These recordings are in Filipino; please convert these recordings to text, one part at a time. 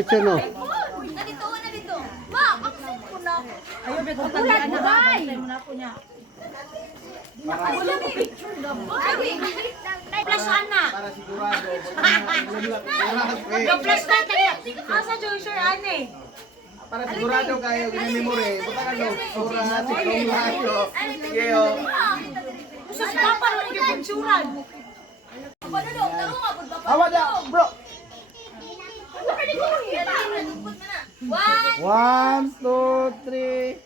Picture no. Nandito. Ma, aksin ko na. Ayaw, beto talian na ba? Patay mo na po niya. Wala mo picture na ba? Flash na. Para sigurado. Flash na tayo. Asa Joshua ane? Para sigurado kayo ginamemore. Buta ka no. Sura si Tomlayo. Yo. Sus papa ro yung picturean. Awa da, bro. One. 1, 2, 3.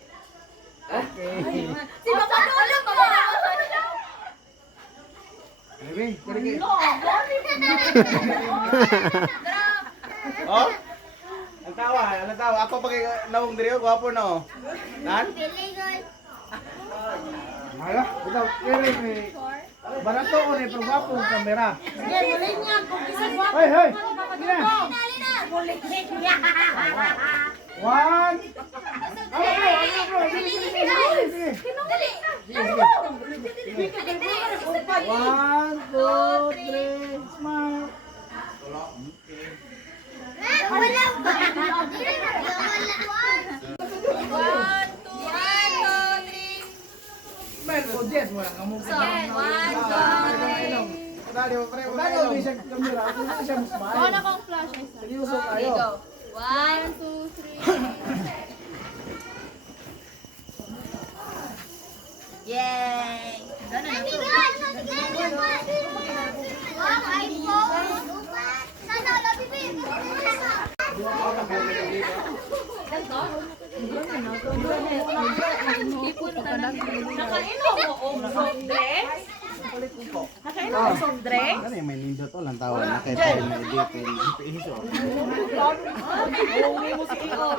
Okay. Si papa dolo pa. Baby, kiri. Oh? Ang tawa. Ako pag nawong diri ko gwapo na oh. Nan? Hala, ikaw kiri. Barato ko ni pero gwapo ang kamera. Sige, mulin niya kung isa gwapo. Hoy. Dali na. Mulin niya. 1. Bro. Sige. Dali. 1, 2, 3. Smile. Smile. Oh, yes, wala ka mo. Dali, pre. Dali, di siya kamera. Hindi siya mo-smile. Wala kang flash isa. Seryoso kayo. Go. 1, 2, 3. Yay! Nakainom mo og soft drink? Nakainom mo soft drink? Ano yung may nindo to lang tawa na kay Paul na edipin. Iso. Uwi mo si Iko.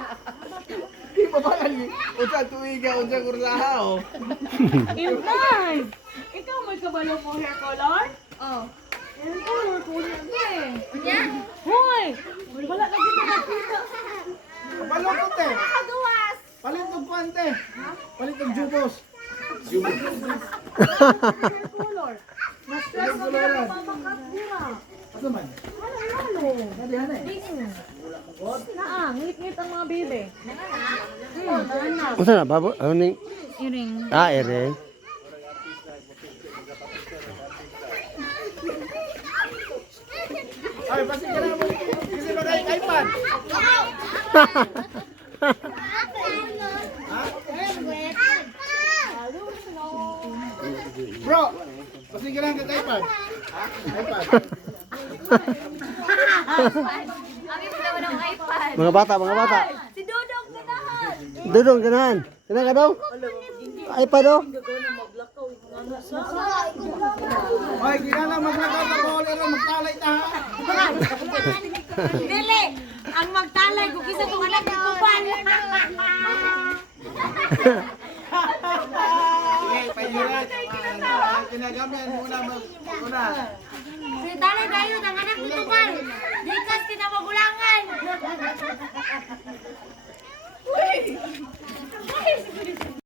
Di pa ba kali? Unsa tuiga, unsa kursaha oh. Imay! Ikaw may kabalo mo hair color? Oo. Hair color ko niya eh. Niya? Hoy! Wala na kita nakita. Kapalo ko te. Nakagawas! Palit ng pante. Palit ng jubos. Hair color. Mas-stress ko na mamakapura. Ano man? Ano? Dali hane. Ngit-ngit ang mga bibe. Unsa na babo? Ano ning? Iring. Ah, ere. Ay, pasi ka na mo. Kasi ba kay iPad? Bro, pasi ka na kay iPad. iPad. Abi mo naman ang iPad. Mga bata. Si Dodong ganahan. Dudong ganahan. Kana ka daw? Ay pa daw. Ay, ginala maglakaw ta ko ero magtalay ta. Dili! Ang magtalay kung kisa itong anak ng kupal. Sige, payurat. Kinagamihan muna muna. Talay kayo ng anak ng kupal. Dikas kinamagulangan.